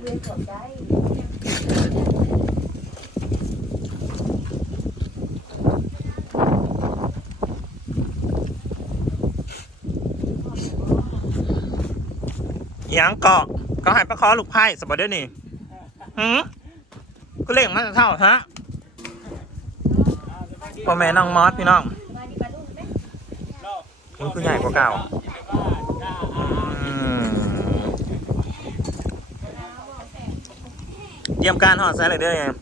เรียนจบได้อิหยังเกาะเขาให้ประคอลูกไพ่สบายเด้วยนี่หืมก็เล่งมันจะเท่าฮะพ่อแม่น้องมอสพี่น้องมาดีปลาลูกไหมมันคือใหญ่กว่าเก่า อืมเยี่ยมการหอดไซเลยเด้อเนี่ย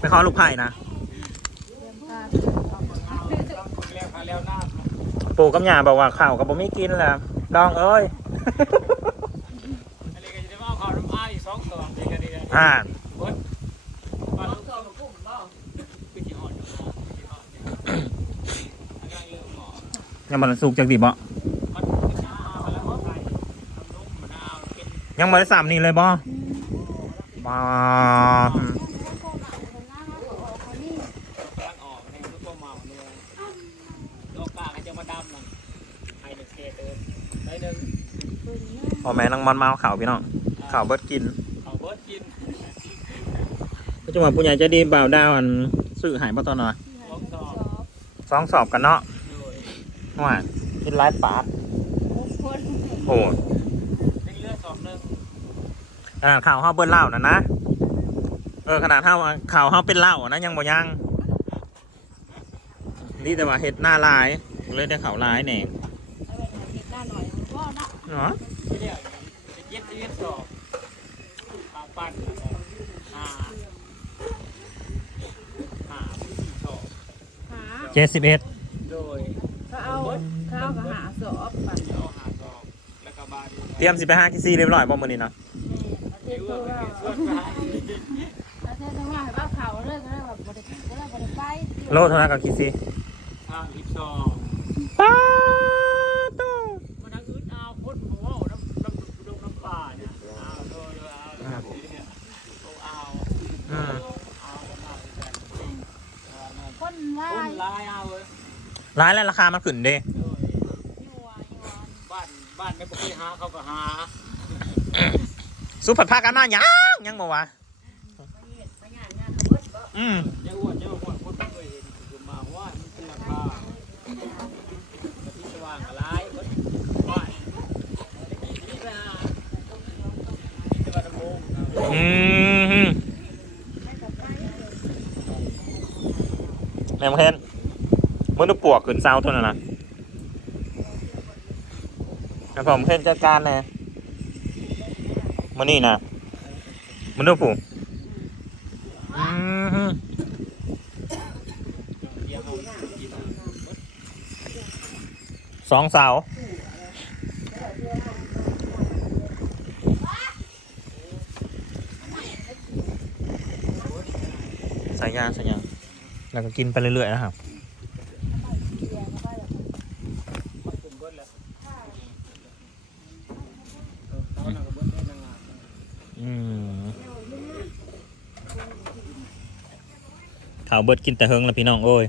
ไปขอลูกไผ่นะปู่กับย่าบอกว่าข้าวกับบ่มีกินแล้วดองเอ้ยอ่ายังมันสุกจากดิบ่ยังมาได้สามนี่เลยบ่ บ่อืมพ่อแม่นังมันมาเอาข่าวพี่น้องข่าวเบิดกินก็จังหวะผู้ใหญ่ใจะดีบ่าวดาวอันซื้อใหายมาตอนหน่อยสองสอบกันเนาะว่ากินไลฟ์ปาดคนโอ้อ่าข่าวเฮาเบิ้ลเหล้านะนะ เออขนาดเฮาข่าวเฮาเป็นเหล้านะยังบ่ยัง นี่แต่ว่าเห็ดหน้าลายเลยได้ข่าวลายแหน่เอาไปเก็บหน้าหน่อยก็นะเนาะหาเจ็ดสิบเอ็ดก็เอาข้าวกับหาสอบปั่นเตรียมสิไปห้ากิซี่เรียบร้อยบ่มื้อนี้นะประเทศตัว เราประเทศตัวเราให้บ้าเขาเลยก็ได้แบบบริก็ได้บริไปโลเท่านั้นกับกิซี่ป้าตู้อืมคนว่าร้ายแล้วราคามันขึ้นเด้อยู่อะอยู่อะบ้านบ้านไม่ปกติหาเขาก็หา สุผัดพากันมายังยังบ่วะอืมเจ้าอ้วนเจ้าอ้วนคนไม่เคยเห็นคือมาว่ามันเป็นราคาที่สว่างอะไรมันว่าที่ไปหาที่ตะวันตกอืมแม่มาเทนมึงดูปวกขึ้นเซาเท่านั้นนะแล้วผมเทนจัดการแน่ มันนี่นะมันดูปู่อืมสองสาใส่ยางใส่ยางแล้วก็กินไปเรื่อยๆนะครับ กลุ่มเบิดแล้วเขาหนักเบิดได้นางงาม อืม ข่าวเบิดกินแต่เฮิงแล้วพี่น้องโอ้ย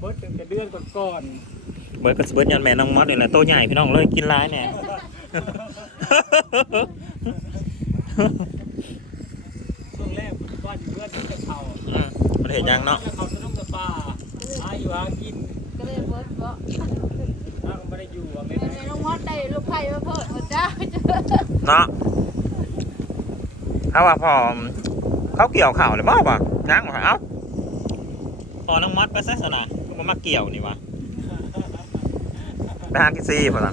เบิดตั้งแต่เดือนก่อนเบิดกับเบิดยันแม่น้องมอสนี่แหละโตใหญ่พี่น้องเลยกินร้ายเนี่ยๆช่วงแรกบ้านอยู่เพื่อนที่จะเขาอืมมันเห็นยังเนาะเขาสนุกสปาหาอยู่หากินก็เลยเบิดบ่ถ้าไม่ได้อยู่อะไม่ในได้น้องมอดได้ลูกไผ่มาเพิ่มจ้าเนาะถ้าว่าพอเขาเกี่ยวข่าวเลยบ้าป่ะ ยังวะเอ้าพอน้องมอสไปซะสนะมันมาเกี่ยวนี่วะไปหากินซี่ป่ะล่ะ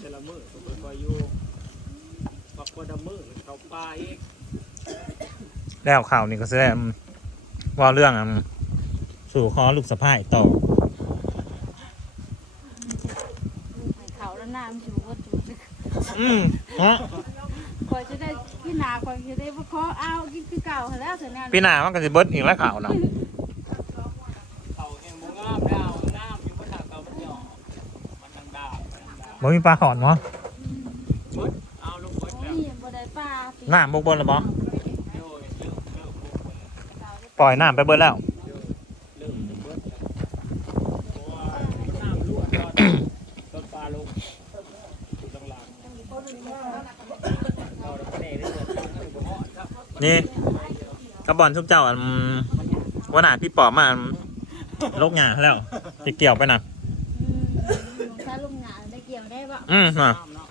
แต่ละมือผมก็คอยอยู่ปักวดมือเขาป่าอีกแล้วข่าวนี้ก็จะได้อว่าเรื่องอะสู่ขอลูกสะพ้ายต่อ เขาวแล้วน้ำชูบดชูกอืมฮะคอยจะได้พี่นาคอยจะได้ว่อเอากินคือเก่าแล้วเสร็จแล้วปีหน้ามันก็จะเบิดอีกแล้วข่าวเนาะ บบ่มีปลาหอนมั้งเบิดเอาลงเบิดโอ้แล้วยบ่ได้ปลาปีน้ำบกบนหรือบ่โดยเลิกเลิกบุกเลยปล่อยน้ำไปเบิดแล้วเลิกเบิดเพราะว่าน้ำรั่วตอนต้นปลาลงอยู่ตรงหลังเราได้เรื่อยๆตั้งอยู่บนหอครับนี่กระบอลทุกเจ้าอันวันหนาพี่ปอบมาอันโลกหงาแล้วจะเกี่ยวไปนะ อืมมาน้ำเนาะ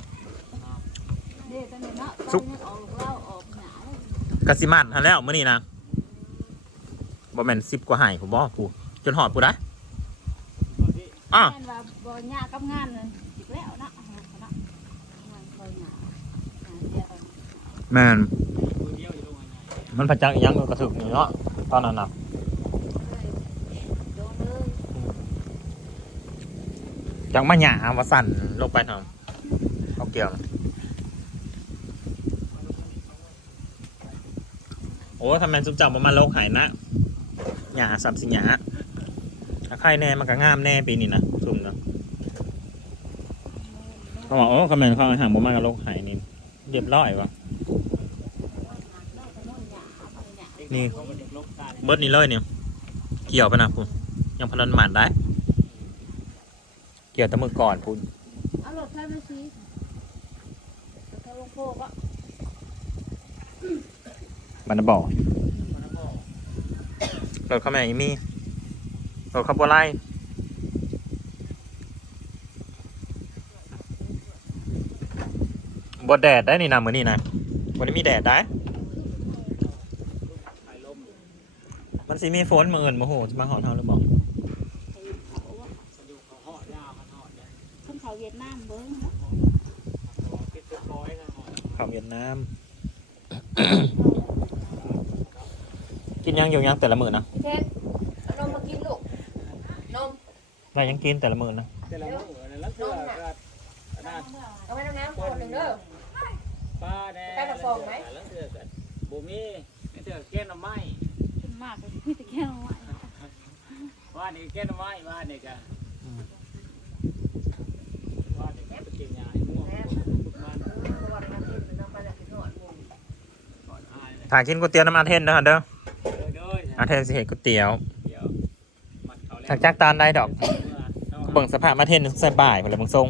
เด้ตอนนี้เนาะซุกตอนนี้ออกเหล้าออกหนากสิมันทันแล้วมื้อนี้นะบ่แม่นสิบกว่าไห้ผมบอกกูจนหอดกูได้อะแม่นว่าบ่ยากกับงานเลยอีกแล้วเนาะเนาะงานคอยหนาหาเดียวกันแม่นมือเดียวอยู่ตรงไหนมันพะจักอีหยังก็กระถึกนี่เนาะตอนนั้นน่ะ โดนเลย จังมาหยาว่าสั่นลงไปทางเอาเกี่ยว โอ้ทำไมซุปเจ้าบ่มาโลกหายนะหยาสับสิหยาถ้าใครแน่มันก็งามแน่ปีนี้นะซุ่มนะเขาบอกโอ้คอมเมนเขาห่างบ่มากับโลกหายนี่เรียบร้อยวะนี่เขามาเด็กลบตาเบิร์ดนี่เลยเนี่ยเกี่ยวไปนะคุณยังพนันหมานได้ กี่ยวแตะมือก่อนคุณเอารถไฟมาสิรถไฟลงโพกอะมันนะบอกรถเข้ามาอีมี่รถขับบัวไล่บดแดดได้นี่นะมือนี่นะวันนี้มีแดดได้ถ่ายลมมันสิมีฝนมืออื่นโมโหจะมาหอนเฮาหรือเปล่า สนุกเขาหอดยาวเขาหอดเนี่ย ขึ้น เขาเวียดนามเบิ้งขอคิดตัวคอยนะหอดข้าวเวียดนาม กินยังอยู่ยังแต่ละมือนะพี่เทศเอานมมากินลูกนมได้ยังกินแต่ละมือนะแต่ละมื้อเนี่ยแล้วเสื้อก็นั่นเอาไว้น้ำน้ำคนหนึ่งเด้อป้าแดงได้กระฟองไหมแล้วเสื้อก็บูมี่เสื้อแก้หน่อไม้ขึ้นมากเลยมีแต่แค่ว่าว่านี่แก้หน่อไม้ว่านี่ก็ว่า นี่ก็เป็นเกียร์ใหญ่ม่วงมันสวัสดีครับพี่น้องไปจากที่หอดมุมก่อนอายเลยถ่ายกินก๋วยเตี๋ยวน้ำอาเทนนะเด้อเด้อเด้ออาเทนสิเห็นก๋วยเตี๋ยวเดี๋ยวมัดเขาแล้วทางจักตานได้ดอกเมื่อเบิ่งสภาพมาเทนใส่บ่ายพอเลยเบิ่งทรง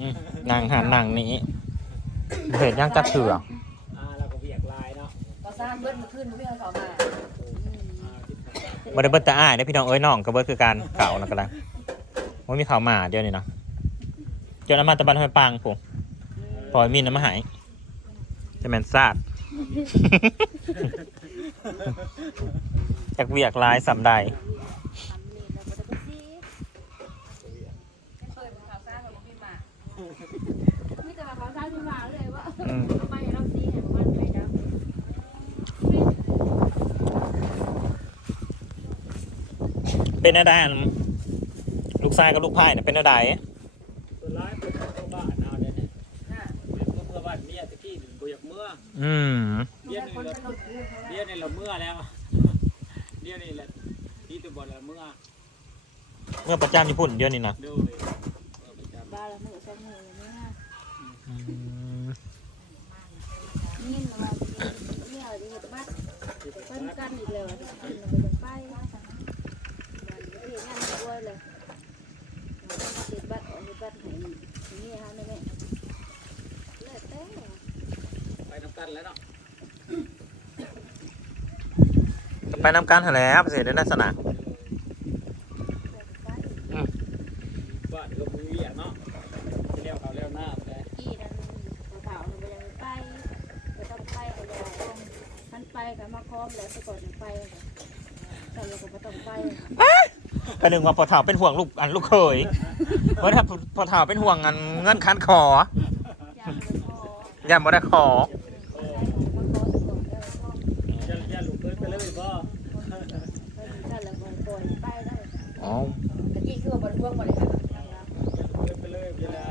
อืมนางหันนางนี้เห็นยังจักเถื่ออ่าเราก็เบียกลายเนาะก็สร้างเบิ้ลมาขึ้นเพื่อเขามาอ่าคิดว่าบ่ได้เบิ่งแต่อ้ายได้อพี่น้องเอ้ยน้องก็เบิ่งคือการเก่าแล้วกันละว่ามีข่าวมาเดี๋ยวนี้เนาะ จนเอามาตะบันห้อยปังผมปล่อยมีนน้ำมาใหายจะแม่นซาด จากเวียกลายสำใดทำนี่แล้วบ่ได้ไปสิเปิดข่าวสร้างของพี่มามีแต่ว่าเขาสร้างขึ้นมาเลยว่าอืมทำไมเราสิเห็นว่าไม่ได้เป็นอะไรอันลูกชายกับลูกพายเนี่ยเป็นอะไร ออืมเบี้ยแต่นี่คนเราสนุกอยู่เขาเบี้ยนี่เราเมื่อแล้วเบี้ยนี่แหละที่ตัวบอลเราเมื่อเมื่อประจำญี่ปุ่นเดี๋ยวนี้นะดูเลยเมื่อประจำบ้านละมือสองมือเนี่ยอืมนี่เราเนี่ยเราจะเห็นบ้านเป็นกันอีกแล้วเราไปไปบ้านเรียนงานด้วยเลยเห็นบ้านออกเห็นบ้านไหนนี่ฮะแม่แม่เลยแต่ ไปทำกันแล้วเนาะไปนำการแถลงเสร็จในลักษณะบ้านก็มือเวียเนาะเลี้ยวเขาเลี้ยวหน้าแต่อีนั่นสาวๆมันยังไปไปต้องไปก็ยาวท่านไปกับมาคอมแล้วไปก่อนไปแต่เราก็ไม่ต้องไปก็นึกว่าพอเถ่าเป็นห่วงลูกอันลูกเคยเพราะถ้าพอเถ่าเป็นห่วงอันเงื่อนคันคออย่างเลยพอย่าบ่ได้ขอ ยันยันลูกเคยไปเลยบ่ อ๋อ ตะ กี้คือว่าบนเบื้องบนเลยค่ะไปเลยเวลา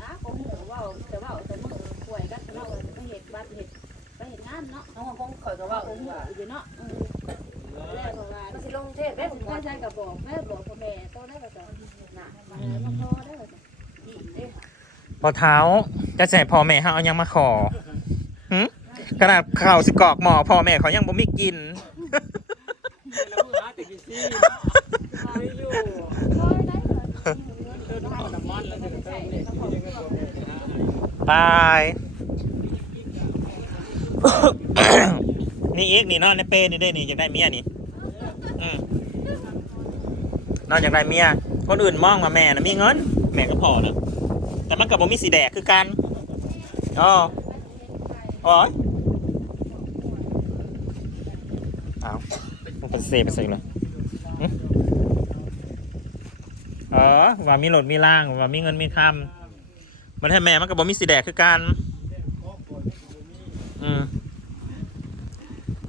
อะผมหูว่าแต่ว่าแต่มือป่วยก็เนาะไปเห็ดบัตรเห็ดไปเห็ดงานเนาะน้องคงข่อยก็ว่าว่าเอผมอหูว่าอยู่เนาะแล้วบอกว่าสิลงเทศได้ผมพ่อว่าฉันก็บอกแม่บอกพ่อแม่โตได้ก็จะน่ะมาพอได้ก็จะพอเท้าจะใส่พ่อแม่เฮาเอายังมาขอหึขนาดข้าวสิกอกหมอพ่อแม่เขายังบ่มีกินแล้วหาแต่กินซี่ไม่อยู่ พ่อได้เหรอ เติมน้ำมันน้ำมันแล้วจะเติมเนี่ยที่ยังไงบ่แม่นะ ตาย นี่อีกนี่นอนในเปรนี่ได้นี่อยากได้เมียนี่อืมนอนอยากได้เมีย คนอื่นมองมาแม่นะมีเงิน แม่ก็พอนะแต่มันกับผมมีสีแดกคือกันอ๋ออ้ยเอามันเป็นเซไปใส่เลยเออว่ามีรถมีล่างว่ามีเงินมีคำ มันให้แม่มันกับผมมีสีแดกคือกัน